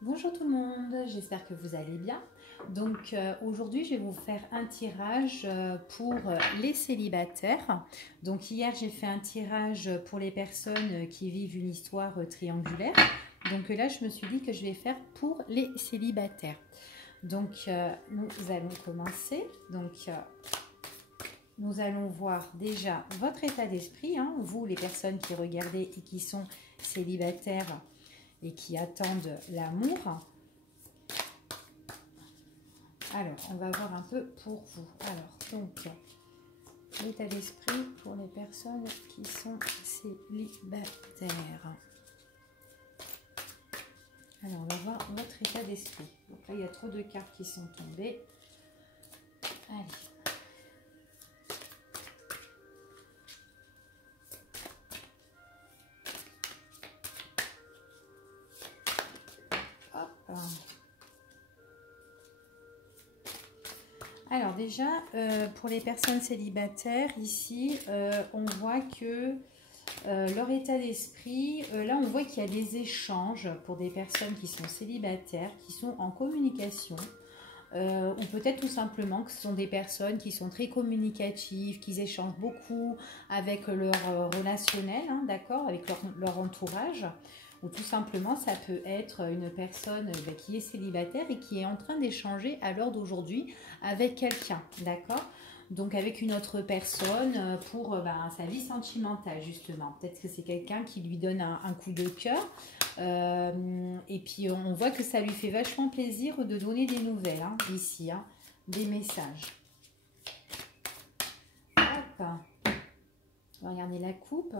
Bonjour tout le monde, j'espère que vous allez bien. Donc aujourd'hui je vais vous faire un tirage pour les célibataires. Donc hier j'ai fait un tirage pour les personnes qui vivent une histoire triangulaire. Donc là je me suis dit que je vais faire pour les célibataires. Donc nous allons commencer. Donc nous allons voir déjà votre état d'esprit, hein, vous les personnes qui regardez et qui sont célibataires et qui attendent l'amour. Alors, on va voir un peu pour vous. Alors, donc, l'état d'esprit pour les personnes qui sont célibataires. Alors, on va voir votre état d'esprit. Donc là, il y a trop de cartes qui sont tombées. Allez. Alors déjà, pour les personnes célibataires, ici, on voit que leur état d'esprit, là on voit qu'il y a des échanges pour des personnes qui sont célibataires, qui sont en communication. Ou peut-être tout simplement que ce sont des personnes qui sont très communicatives, qui échangent beaucoup avec leur relationnel, hein, d'accord, avec leur entourage. Ou tout simplement, ça peut être une personne qui est célibataire et qui est en train d'échanger à l'heure d'aujourd'hui avec quelqu'un, d'accord? Donc avec une autre personne pour sa vie sentimentale, justement. Peut-être que c'est quelqu'un qui lui donne un coup de cœur. Et puis on voit que ça lui fait vachement plaisir de donner des nouvelles, hein, ici, hein, des messages. Hop. On va regarder la coupe.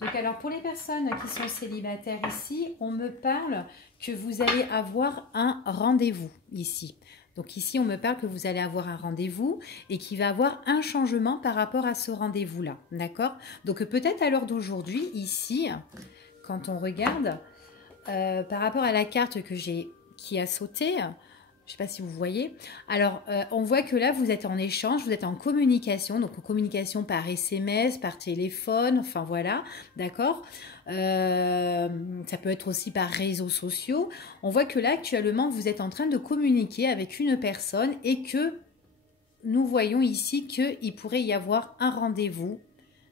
Donc alors pour les personnes qui sont célibataires ici, on me parle que vous allez avoir un rendez-vous ici. Donc ici on me parle que vous allez avoir un rendez-vous et qu'il va avoir un changement par rapport à ce rendez-vous-là. D'accord? Donc peut-être à l'heure d'aujourd'hui, ici, quand on regarde, par rapport à la carte que j'ai qui a sauté, je ne sais pas si vous voyez. Alors, on voit que là, vous êtes en échange, vous êtes en communication. Donc, en communication par SMS, par téléphone, enfin voilà, d'accord. Ça peut être aussi par réseaux sociaux. On voit que là, actuellement, vous êtes en train de communiquer avec une personne et que nous voyons ici qu'il pourrait y avoir un rendez-vous,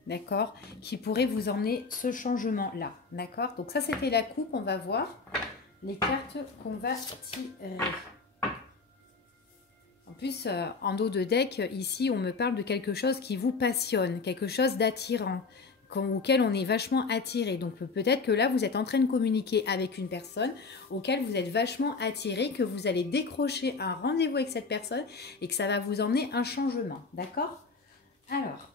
d'accord, qui pourrait vous emmener ce changement-là, d'accord. Donc, ça, c'était la coupe. On va voir les cartes qu'on va tirer. En plus, en dos de deck, ici, on me parle de quelque chose qui vous passionne, quelque chose d'attirant, auquel on est vachement attiré. Donc peut-être que là, vous êtes en train de communiquer avec une personne auquel vous êtes vachement attiré, que vous allez décrocher un rendez-vous avec cette personne et que ça va vous emmener un changement. D'accord? Alors,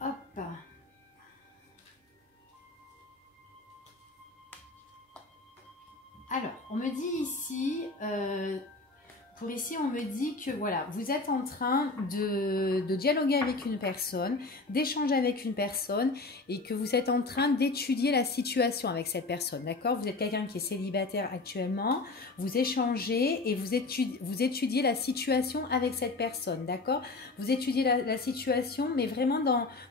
hop. Alors, on me dit ici, pour ici, on me dit que voilà, vous êtes en train de dialoguer avec une personne, d'échanger avec une personne et que vous êtes en train d'étudier la situation avec cette personne, d'accord? Vous êtes quelqu'un qui est célibataire actuellement, vous échangez et vous étudiez la situation avec cette personne, d'accord? Vous étudiez la situation, mais vraiment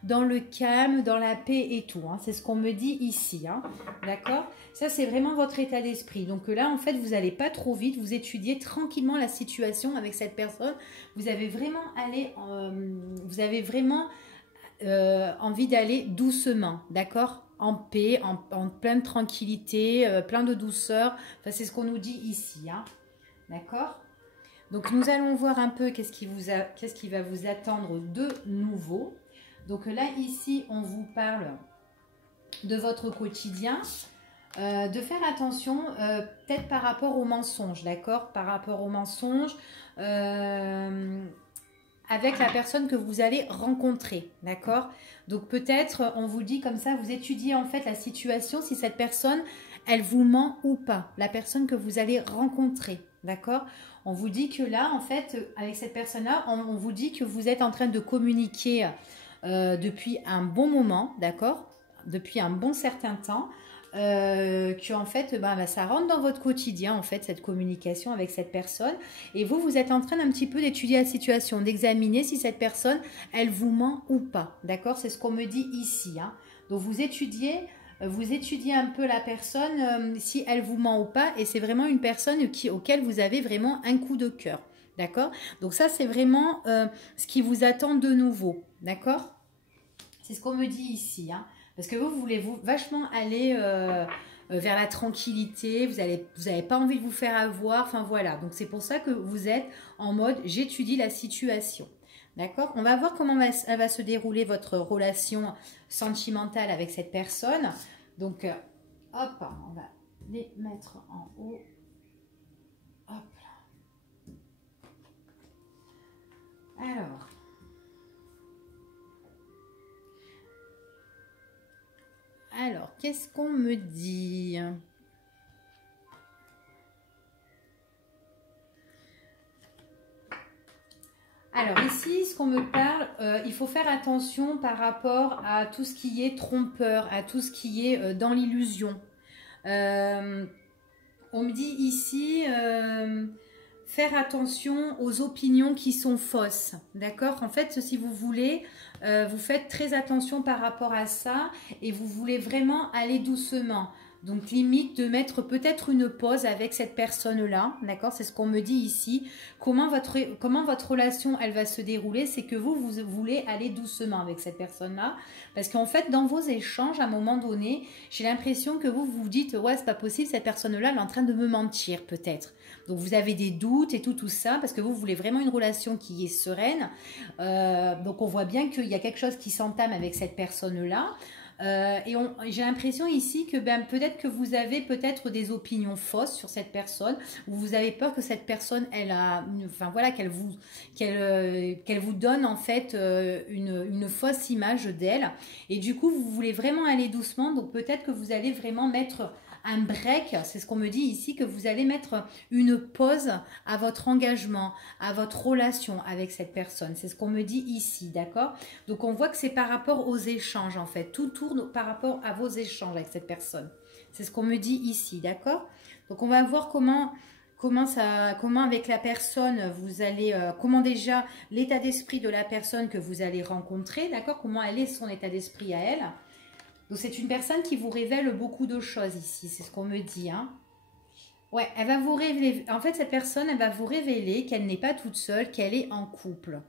dans le calme, dans la paix et tout, hein. C'est ce qu'on me dit ici, hein, d'accord? Ça, c'est vraiment votre état d'esprit. Donc là, en fait, vous n'allez pas trop vite. Vous étudiez tranquillement la situation avec cette personne. Vous avez vraiment, envie d'aller doucement, d'accord? En paix, en pleine tranquillité, plein de douceur. Enfin, c'est ce qu'on nous dit ici, hein, d'accord? Donc, nous allons voir un peu qu'est-ce qui va vous attendre de nouveau. Donc là, ici, on vous parle de votre quotidien. De faire attention peut-être par rapport aux mensonges, d'accord? Par rapport aux mensonges avec la personne que vous allez rencontrer, d'accord? Donc peut-être, on vous dit comme ça, vous étudiez en fait la situation, si cette personne, elle vous ment ou pas, la personne que vous allez rencontrer, d'accord? On vous dit que là, en fait, avec cette personne-là, on vous dit que vous êtes en train de communiquer depuis un bon moment, d'accord? Depuis un bon certain temps. Que en fait ça rentre dans votre quotidien en fait cette communication avec cette personne et vous êtes en train un petit peu d'étudier la situation, d'examiner si cette personne elle vous ment ou pas, d'accord? C'est ce qu'on me dit ici, hein. Donc vous étudiez vous étudiez un peu la personne, si elle vous ment ou pas, et c'est vraiment une personne auquel vous avez vraiment un coup de cœur. D'accord? Donc ça, c'est vraiment ce qui vous attend de nouveau. D'accord? C'est ce qu'on me dit ici. Hein. Parce que vous voulez vachement aller vers la tranquillité. Vous n'avez pas envie de vous faire avoir. Enfin voilà. Donc c'est pour ça que vous êtes en mode j'étudie la situation. D'accord? On va voir comment elle va se dérouler votre relation sentimentale avec cette personne. Donc, hop, on va les mettre en haut. Hop. Alors, qu'est-ce qu'on me dit? Alors ici, ce qu'on me parle, il faut faire attention par rapport à tout ce qui est trompeur, à tout ce qui est dans l'illusion. On me dit ici, faire attention aux opinions qui sont fausses. D'accord? En fait, si vous voulez, vous faites très attention par rapport à ça et vous voulez vraiment aller doucement. Donc, limite de mettre peut-être une pause avec cette personne-là. D'accord? C'est ce qu'on me dit ici. Comment votre relation, elle va se dérouler? C'est que vous voulez aller doucement avec cette personne-là. Parce qu'en fait, dans vos échanges, à un moment donné, j'ai l'impression que vous vous dites, ouais, c'est pas possible, cette personne-là, elle est en train de me mentir, peut-être. Donc, vous avez des doutes et tout ça, parce que vous voulez vraiment une relation qui est sereine. Donc, on voit bien qu'il y a quelque chose qui s'entame avec cette personne-là. Et j'ai l'impression ici que peut-être que vous avez peut-être des opinions fausses sur cette personne, ou vous avez peur que cette personne, qu'elle vous donne en fait une fausse image d'elle. Et du coup, vous voulez vraiment aller doucement, donc peut-être que vous allez vraiment mettre un break, c'est ce qu'on me dit ici, que vous allez mettre une pause à votre engagement, à votre relation avec cette personne. C'est ce qu'on me dit ici, d'accord? Donc on voit que c'est par rapport aux échanges en fait. Tout tourne par rapport à vos échanges avec cette personne. C'est ce qu'on me dit ici, d'accord? Donc on va voir comment avec la personne vous allez, comment déjà l'état d'esprit de la personne que vous allez rencontrer, d'accord? Comment elle est son état d'esprit à elle. Donc, c'est une personne qui vous révèle beaucoup de choses ici. C'est ce qu'on me dit. Hein. Ouais, elle va vous révéler. En fait, cette personne, elle va vous révéler qu'elle n'est pas toute seule, qu'elle est en couple.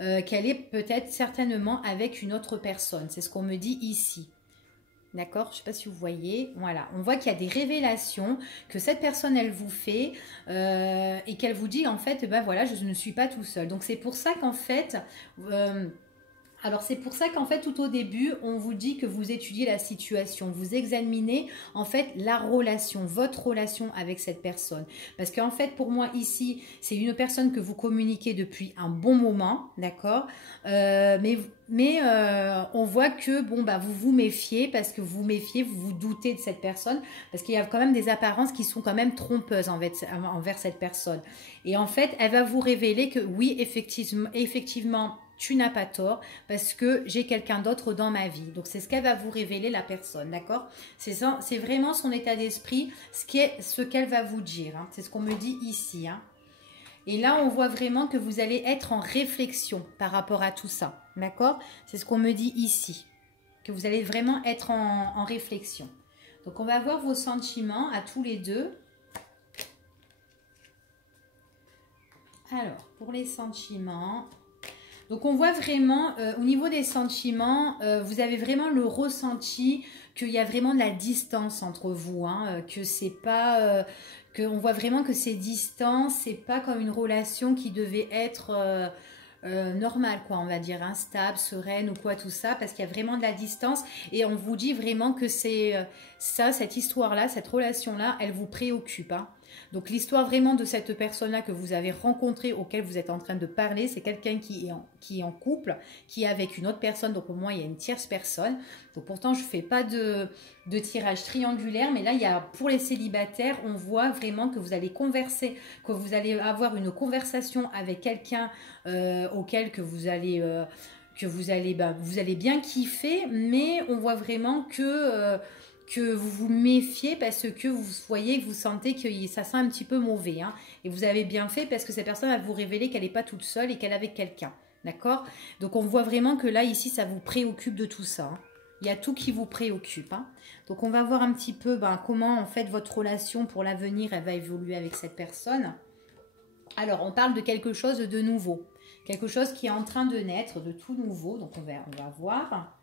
Qu'elle est peut-être certainement avec une autre personne. C'est ce qu'on me dit ici. D'accord? Je ne sais pas si vous voyez. Voilà. On voit qu'il y a des révélations que cette personne, elle vous fait et qu'elle vous dit, en fait, voilà, je ne suis pas tout seul. Donc, c'est pour ça qu'en fait... Alors c'est pour ça qu'en fait tout au début on vous dit que vous étudiez la situation, vous examinez en fait la relation, votre relation avec cette personne. Parce qu'en fait pour moi ici c'est une personne que vous communiquez depuis un bon moment, d'accord, mais on voit que vous vous méfiez parce que vous vous doutez de cette personne parce qu'il y a quand même des apparences qui sont quand même trompeuses envers cette personne. Et en fait elle va vous révéler que oui effectivement tu n'as pas tort parce que j'ai quelqu'un d'autre dans ma vie. Donc, c'est ce qu'elle va vous révéler, la personne, d'accord? C'est vraiment son état d'esprit, ce qu'elle va vous dire. Hein. C'est ce qu'on me dit ici. Hein. Et là, on voit vraiment que vous allez être en réflexion par rapport à tout ça, d'accord? C'est ce qu'on me dit ici, que vous allez vraiment être en réflexion. Donc, on va voir vos sentiments à tous les deux. Alors, pour les sentiments... Donc, on voit vraiment, au niveau des sentiments, vous avez vraiment le ressenti qu'il y a vraiment de la distance entre vous, hein, que c'est pas... on voit vraiment que c'est distant, c'est pas comme une relation qui devait être normale, quoi, on va dire, hein, stable, sereine ou quoi, tout ça, parce qu'il y a vraiment de la distance et on vous dit vraiment que c'est cette histoire-là, cette relation-là, elle vous préoccupe, hein. Donc l'histoire vraiment de cette personne-là que vous avez rencontrée, auquel vous êtes en train de parler, c'est quelqu'un qui est en couple, qui est avec une autre personne, donc au moins il y a une tierce personne. Donc pourtant je ne fais pas de tirage triangulaire, mais là pour les célibataires, on voit vraiment que vous allez converser, que vous allez avoir une conversation avec quelqu'un auquel que vous allez bien kiffer, mais on voit vraiment que vous vous méfiez parce que vous sentez que ça sent un petit peu mauvais. Hein. Et vous avez bien fait parce que cette personne va vous révéler qu'elle n'est pas toute seule et qu'elle est avec quelqu'un. D'accord? Donc on voit vraiment que là, ici, ça vous préoccupe de tout ça. Hein. Il y a tout qui vous préoccupe. Hein. Donc, on va voir un petit peu comment, en fait, votre relation pour l'avenir, elle va évoluer avec cette personne. Alors, on parle de quelque chose de nouveau. Quelque chose qui est en train de naître, de tout nouveau. Donc, on va voir.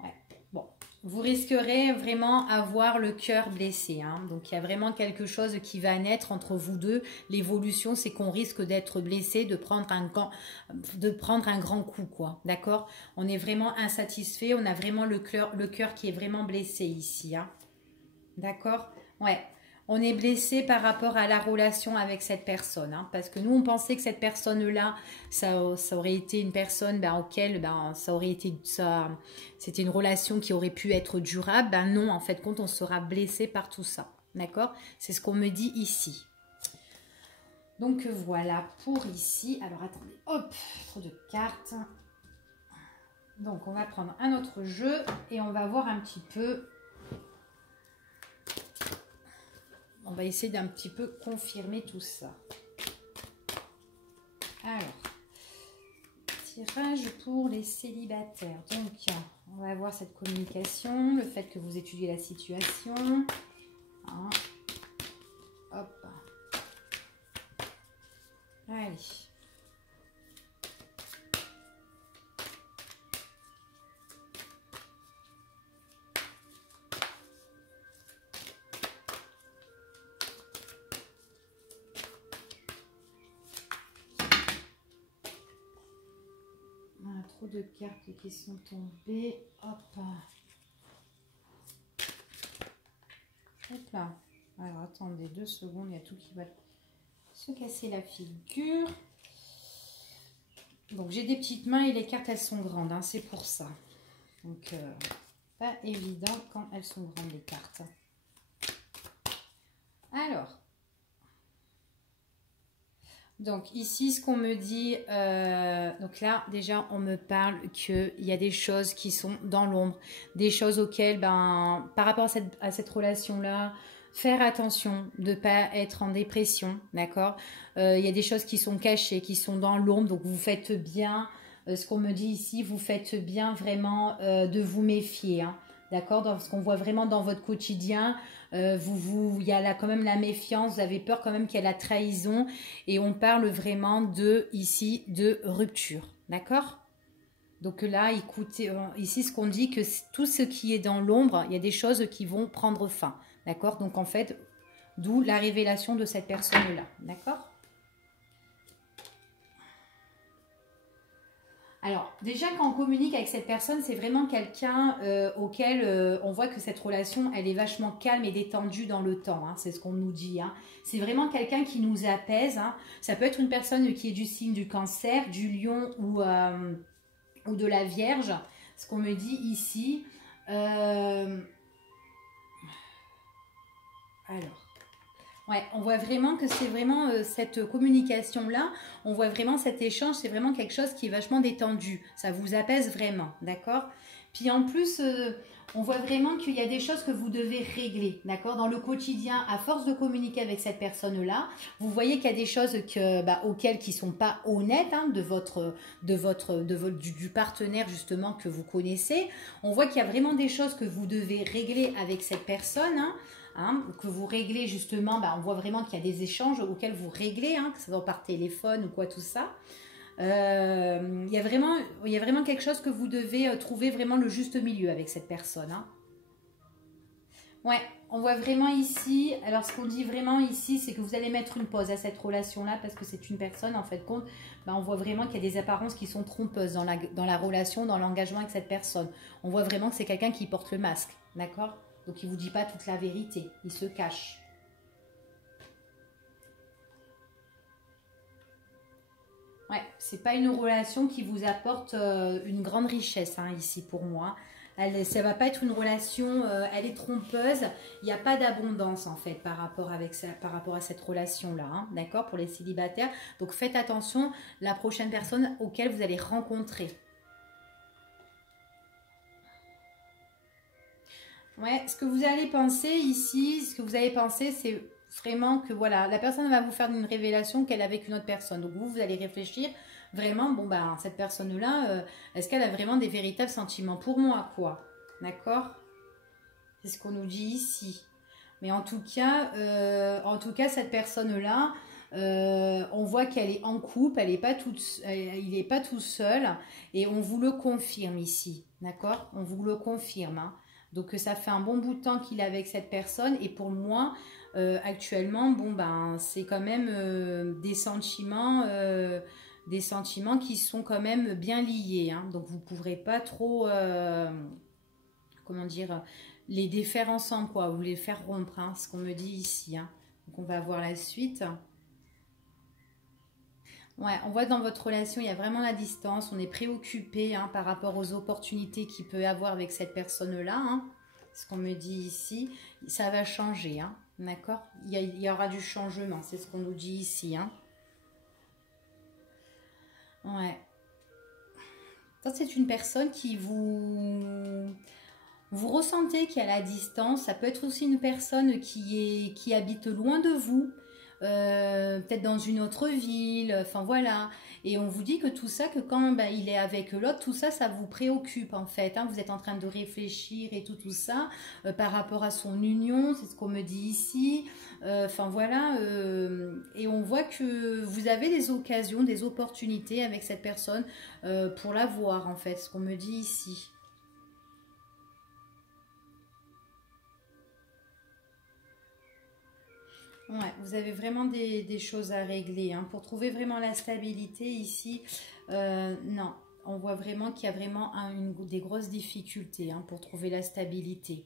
Ouais. Bon, vous risquerez vraiment avoir le cœur blessé. Hein. Donc, il y a vraiment quelque chose qui va naître entre vous deux. L'évolution, c'est qu'on risque d'être blessé, de prendre un grand coup, quoi. D'accord? On est vraiment insatisfait. On a vraiment le cœur qui est vraiment blessé ici. Hein. D'accord? Ouais. On est blessé par rapport à la relation avec cette personne. Hein, parce que nous, on pensait que cette personne-là, ça aurait été une personne auquel c'était une relation qui aurait pu être durable. Ben non, en fait, quand on sera blessé par tout ça. D'accord? C'est ce qu'on me dit ici. Donc voilà pour ici. Alors attendez, hop, trop de cartes. Donc on va prendre un autre jeu et on va voir un petit peu. On va essayer d'un petit peu confirmer tout ça. Alors, tirage pour les célibataires. Donc, on va voir cette communication, le fait que vous étudiez la situation. Hein. Hop. Allez. Trop de cartes qui sont tombées. Hop. Hop là. Alors, attendez 2 secondes. Il y a tout qui va se casser la figure. Donc, j'ai des petites mains et les cartes, elles sont grandes. Hein, c'est pour ça. Donc, pas évident quand elles sont grandes, les cartes. Alors. Donc ici, ce qu'on me dit, donc là, déjà, on me parle qu'il y a des choses qui sont dans l'ombre, des choses auxquelles, par rapport à cette relation-là, faire attention de ne pas être en dépression, d'accord? Il y a des choses qui sont cachées, qui sont dans l'ombre, donc vous faites bien, ce qu'on me dit ici, vous faites bien vraiment de vous méfier, hein, d'accord? Dans ce qu'on voit vraiment dans votre quotidien, il y a là quand même la méfiance, vous avez peur quand même qu'il y ait la trahison et on parle vraiment ici de rupture, d'accord? Donc là, écoutez, ici ce qu'on dit que tout ce qui est dans l'ombre, il y a des choses qui vont prendre fin, d'accord? Donc en fait, d'où la révélation de cette personne-là, d'accord? Alors, déjà, quand on communique avec cette personne, c'est vraiment quelqu'un auquel on voit que cette relation, elle est vachement calme et détendue dans le temps. Hein, c'est ce qu'on nous dit. Hein. C'est vraiment quelqu'un qui nous apaise. Hein. Ça peut être une personne qui est du signe du Cancer, du Lion ou de la Vierge. Ce qu'on me dit ici. Alors. Ouais, on voit vraiment que c'est vraiment cette communication-là, on voit vraiment cet échange, c'est vraiment quelque chose qui est vachement détendu. Ça vous apaise vraiment, d'accord? Puis en plus, on voit vraiment qu'il y a des choses que vous devez régler, d'accord? Dans le quotidien, à force de communiquer avec cette personne-là, vous voyez qu'il y a des choses auxquelles qui ne sont pas honnêtes hein, du partenaire justement que vous connaissez. On voit qu'il y a vraiment des choses que vous devez régler avec cette personne, hein. Hein, que vous réglez justement, on voit vraiment qu'il y a des échanges auxquels vous réglez, hein, que ce soit par téléphone ou quoi tout ça. Il y a vraiment quelque chose que vous devez trouver vraiment le juste milieu avec cette personne. Hein. Ouais, on voit vraiment ici, alors ce qu'on dit vraiment ici, c'est que vous allez mettre une pause à cette relation-là parce que c'est une personne, en fait, compte, on voit vraiment qu'il y a des apparences qui sont trompeuses dans la relation, dans l'engagement avec cette personne. On voit vraiment que c'est quelqu'un qui porte le masque, d'accord ? Donc, il ne vous dit pas toute la vérité. Il se cache. Ouais, c'est pas une relation qui vous apporte une grande richesse, hein, ici, pour moi. Ça va pas être une relation, elle est trompeuse. Il n'y a pas d'abondance, en fait, par rapport à cette relation-là. Hein, d'accord, pour les célibataires. Donc, faites attention la prochaine personne auquel vous allez rencontrer. Ouais, ce que vous allez penser ici, c'est vraiment que voilà, la personne va vous faire une révélation qu'elle a avec une autre personne. Donc vous allez réfléchir vraiment, cette personne-là, est-ce qu'elle a vraiment des véritables sentiments pour moi, quoi? D'accord? C'est ce qu'on nous dit ici. Mais en tout cas, cette personne-là, on voit qu'elle est en couple, elle est pas toute, il n'est pas tout seul, et on vous le confirme ici, d'accord? On vous le confirme, hein. Donc ça fait un bon bout de temps qu'il est avec cette personne, et pour moi, actuellement, bon ben, c'est quand même des sentiments qui sont quand même bien liés, hein. Donc vous ne pourrez pas trop, comment dire, les défaire ensemble, quoi, ou les faire rompre, hein, ce qu'on me dit ici, hein. Donc on va voir la suite. Ouais, on voit dans votre relation, il y a vraiment la distance, on est préoccupé, hein, par rapport aux opportunités qu'il peut avoir avec cette personne-là, hein. Ce qu'on me dit ici, ça va changer, hein, d'accord? Il y aura du changement, c'est ce qu'on nous dit ici, hein. Ouais. Ça, c'est une personne qui vous ressentez qu'il y a la distance. Ça peut être aussi une personne qui habite loin de vous, peut-être dans une autre ville, enfin voilà. Et on vous dit que tout ça, que quand ben, il est avec l'autre, tout ça, ça vous préoccupe en fait, hein. Vous êtes en train de réfléchir et tout ça par rapport à son union, c'est ce qu'on me dit ici. Enfin voilà. Et on voit que vous avez des occasions, des opportunités avec cette personne pour la voir en fait, ce qu'on me dit ici. Ouais, vous avez vraiment des choses à régler, hein. Pour trouver vraiment la stabilité ici, non, on voit vraiment qu'il y a vraiment des grosses difficultés, hein, pour trouver la stabilité.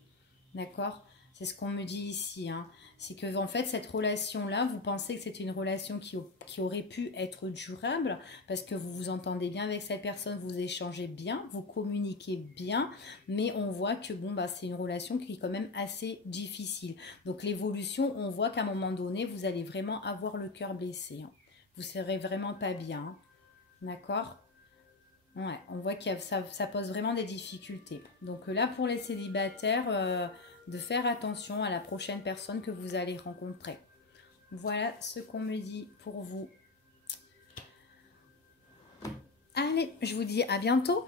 D'accord? C'est ce qu'on me dit ici, hein. C'est que en fait, cette relation-là, vous pensez que c'est une relation qui aurait pu être durable parce que vous vous entendez bien avec cette personne, vous échangez bien, vous communiquez bien, mais on voit que bon, bah, c'est une relation qui est quand même assez difficile. Donc l'évolution, on voit qu'à un moment donné, vous allez vraiment avoir le cœur blessé, hein. Vous serez vraiment pas bien, hein. D'accord? Ouais, on voit que ça pose vraiment des difficultés. Donc là, pour les célibataires, de faire attention à la prochaine personne que vous allez rencontrer. Voilà ce qu'on me dit pour vous. Allez, je vous dis à bientôt.